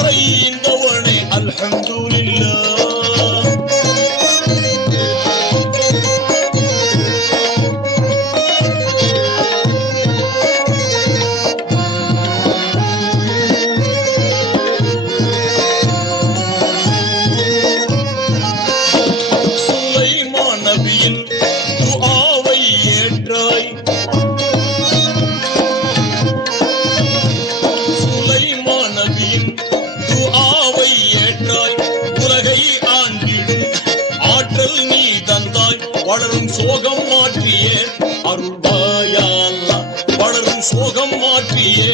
மறைந்தவனே அல்ஹம்துலில்லாஹ். சுலைமான் நபியின் துஆவை ஏற்றாய். சுலைமான் நபியின் துஆவை ஏற்றாய். உலகை ஆண்டிடும் ஆற்றல் நீ தந்தாய். வளரும் சோகம் மாற்றியே அருள்வாயா அல்லாஹ். வளரும் சோகம் மாற்றியே